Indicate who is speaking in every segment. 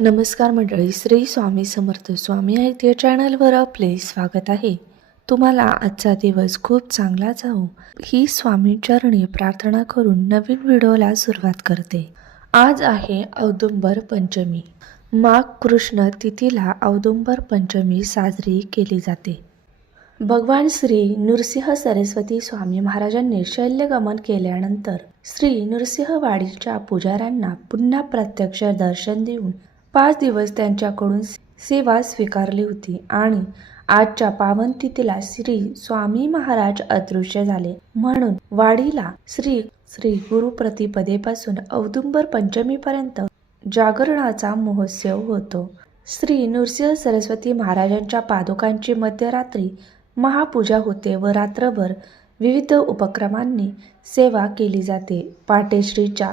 Speaker 1: नमस्कार मंडळी श्री स्वामी समर्थ स्वामी आयत्य चॅनलवर आपले स्वागत आहे. तुम्हाला आजचा दिवस खूप चांगला जाऊ ही स्वामी चरणी प्रार्थना करून नवीन व्हिडिओला सुरुवात करते. आज आहे औदुंबर पंचमी. माघ कृष्ण तिथीला औदुंबर पंचमी साजरी केली जाते. भगवान श्री नृसिंह सरस्वती स्वामी महाराजांनी शल्यगमन केल्यानंतर श्री नृसिंहवाडीच्या पुजाऱ्यांना पुन्हा प्रत्यक्ष दर्शन देऊन पाच दिवस त्यांच्याकडून सेवा स्वीकारली होती आणि आजच्या पावनतिथीला श्री स्वामी महाराज अदृश्य झाले. म्हणून वाडीला श्री श्री गुरुप्रतिपदेपासून औदुंबर पंचमीपर्यंत जागरणाचा महोत्सव होतो. श्री नृसिंह सरस्वती महाराजांच्या पादुकांची मध्यरात्री महापूजा होते व रात्रभर विविध उपक्रमांनी सेवा केली जाते. पाटेश्रीच्या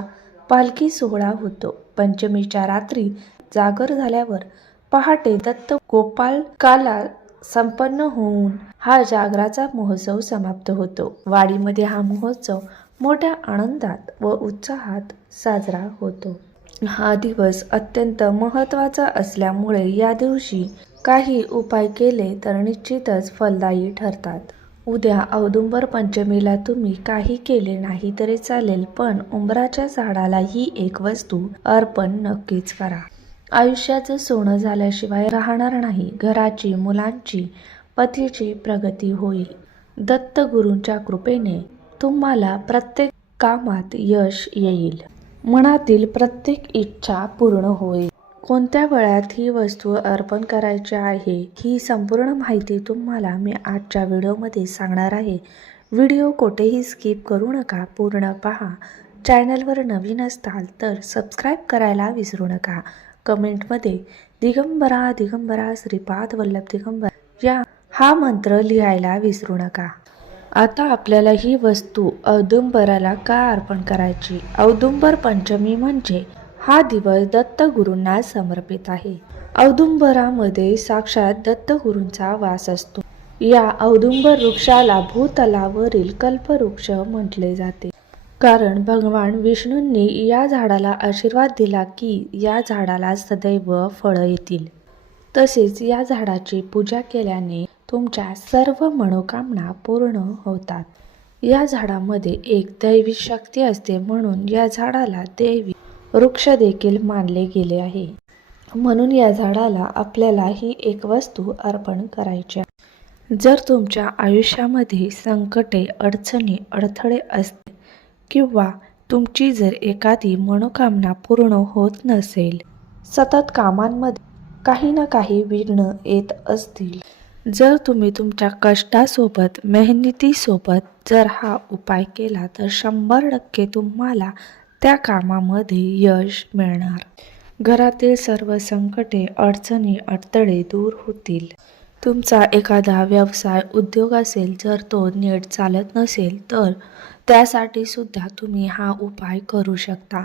Speaker 1: पालखी सोहळा होतो. पंचमीच्या रात्री जागर झाल्यावर पहाटे दत्त गोपाल काला संपन्न होऊन हा जागराचा महोत्सव समाप्त होतो. वाडीमध्ये हा महोत्सव मोठ्या आनंदात व उत्साहात साजरा होतो. हा दिवस अत्यंत महत्त्वाचा असल्यामुळे या दिवशी काही उपाय केले तर निश्चितच फलदायी ठरतात. उद्या औदुंबर पंचमीला तुम्ही काही केले नाही तरी चालेल पण उंबराच्या झाडाला ही एक वस्तू अर्पण नक्कीच करा. आयुष्याचं सोनं झाल्याशिवाय राहणार नाही. घराची मुलांची पतीची प्रगती होईल. दत्तगुरूंच्या कृपेने तुम्हाला प्रत्येक कामात यश येईल. मनातील प्रत्येक इच्छा पूर्ण होईल. कोणत्या वेळात ही वस्तू अर्पण करायची आहे ही संपूर्ण माहिती तुम्हाला मी आजच्या व्हिडिओमध्ये सांगणार आहे. व्हिडिओ कोठेही स्किप करू नका पूर्ण पहा. चॅनलवर नवीन असताल तर सबस्क्राईब करायला विसरू नका. कमेंटमध्ये दिगंबरा दिगंबरा श्रीपाद वल्लभ दिगंबर. या हा मंत्र लिहायला विसरू नका. आता आपल्याला ही वस्तू औदुंबराला का अर्पण करायची? औदुंबर पंचमी म्हणजे हा दिवस दत्तगुरूंना समर्पित आहे. औदुंबरामध्ये साक्षात दत्तगुरूंचा वास असतो. या औदुंबर वृक्षाला भूतलावरील कल्पवृक्ष म्हटले जाते. कारण भगवान विष्णूंनी या झाडाला आशीर्वाद दिला की या झाडाला सदैव फळं येतील. तसेच या झाडाची पूजा केल्याने तुमच्या सर्व मनोकामना पूर्ण होतात. या झाडामध्ये एक दैवी शक्ती असते म्हणून या झाडाला दैवी वृक्ष देखील मानले गेले आहे. म्हणून या झाडाला आपल्याला ही एक वस्तू अर्पण करायची आहे. जर तुमच्या आयुष्यामध्ये संकटे अडचणी अडथळे असतील किंवा तुमची जर एखादी मनोकामना पूर्ण होत नसेल सतत कामांमध्ये काही ना काही विघ्न येत असतील. जर तुम्ही तुमच्या कष्टासोबत मेहनतीसोबत जर हा उपाय केला तर शंभर टक्के तुम्हाला त्या कामामध्ये यश मिळणार. घरातील सर्व संकटे अडचणी अडथळे दूर होतील. तुमचा एखादा व्यवसाय उद्योग असेल जर तो नीट चालत नसेल तर त्यासाठी सुद्धा तुम्ही हा उपाय करू शकता.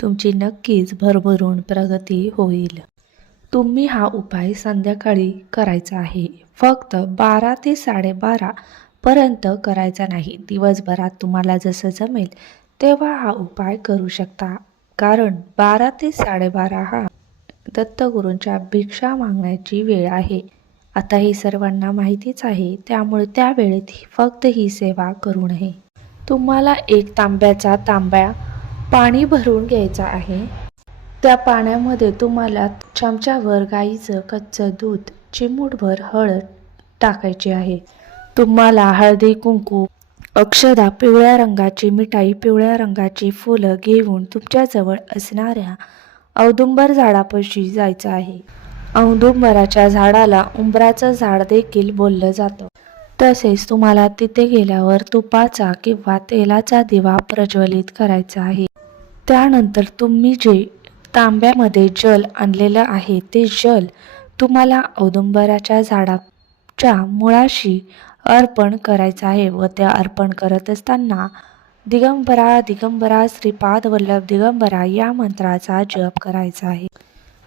Speaker 1: तुमची नक्कीच भरभरून प्रगती होईल. तुम्ही हा उपाय संध्याकाळी करायचा आहे. फक्त बारा ते साडेबारा पर्यंत करायचा नाही. दिवसभरात तुम्हाला जसं जमेल तेव्हा हा उपाय करू शकता. कारण बारा ते साडेबारा हा दत्तगुरूंच्या भिक्षा मागण्याची वेळ आहे. आता हे सर्वांना माहितीच आहे त्यामुळे त्यावेळेत फक्त ही सेवा करू नये. तुम्हाला एक तांब्याचा तांब्या पाणी भरून घ्यायचा आहे. त्या पाण्यामध्ये तुम्हाला चमच्यावर गाईचं कच्चं दूध चिमूटभर हळद टाकायची आहे. तुम्हाला हळदी कुंकू अक्षदा पिवळ्या रंगाची मिठाई पिवळ्या रंगाची फुलं घेऊन तुमच्याजवळ असणाऱ्या औदुंबर झाडापाशी जायचं आहे. औदुंबराच्या झाडाला उंबराचं झाड देखील बोललं जातं. तसेच तुम्हाला तिथे गेल्यावर तुपाचा किंवा तेलाचा दिवा प्रज्वलित करायचा आहे. त्यानंतर तुम्ही जे तांब्यामध्ये जल आणलेलं आहे ते जल तुम्हाला औदुंबराच्या झाडाच्या मुळाशी अर्पण करायचं आहे व ते अर्पण करत असताना दिगंबरा दिगंबरा श्रीपाद वल्लभ दिगंबरा या मंत्राचा जप करायचा आहे.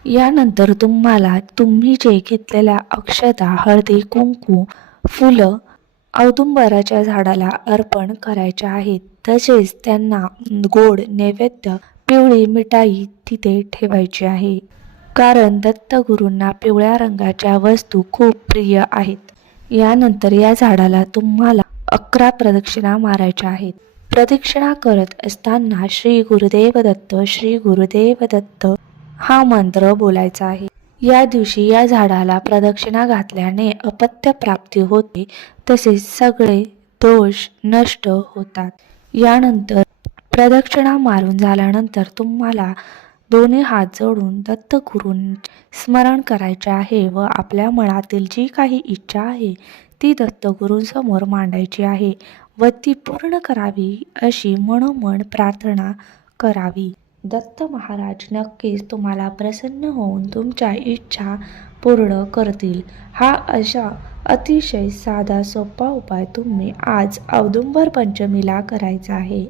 Speaker 1: यानंतर तुम्हाला तुम्ही जे घेतलेल्या अक्षता हळदी कुंकू फुलं औदुंबराच्या झाडाला अर्पण करायच्या आहेत. तसेच त्यांना गोड नैवेद्य पिवळी मिठाई तिथे ठेवायची आहे. कारण दत्तगुरूंना पिवळ्या रंगाच्या वस्तू खूप प्रिय आहेत. यानंतर या झाडाला तुम्हाला अकरा प्रदक्षिणा मारायच्या आहेत. प्रदक्षिणा करत असताना श्री गुरुदेव दत्त श्री गुरुदेव दत्त हा मंत्र बोलायचा आहे. या दिवशी या झाडाला प्रदक्षिणा घातल्याने अपत्य प्राप्ती होते तसेच सगळे दोष नष्ट होतात. यानंतर प्रदक्षिणा मारून झाल्यानंतर तुम्हाला दोन्ही हात जोडून दत्तगुरूं स्मरण करायचे आहे व आपल्या मनातील जी काही इच्छा आहे ती दत्तगुरूंसमोर मांडायची आहे व ती पूर्ण करावी अशी मनोमन प्रार्थना करावी. दत्त महाराज नक्कीच तुम्हाला प्रसन्न होऊन तुमच्या इच्छा पूर्ण करतील. हा अशा अतिशय साधा सोपा उपाय तुम्ही आज औदुंबर पंचमीला करायचा आहे.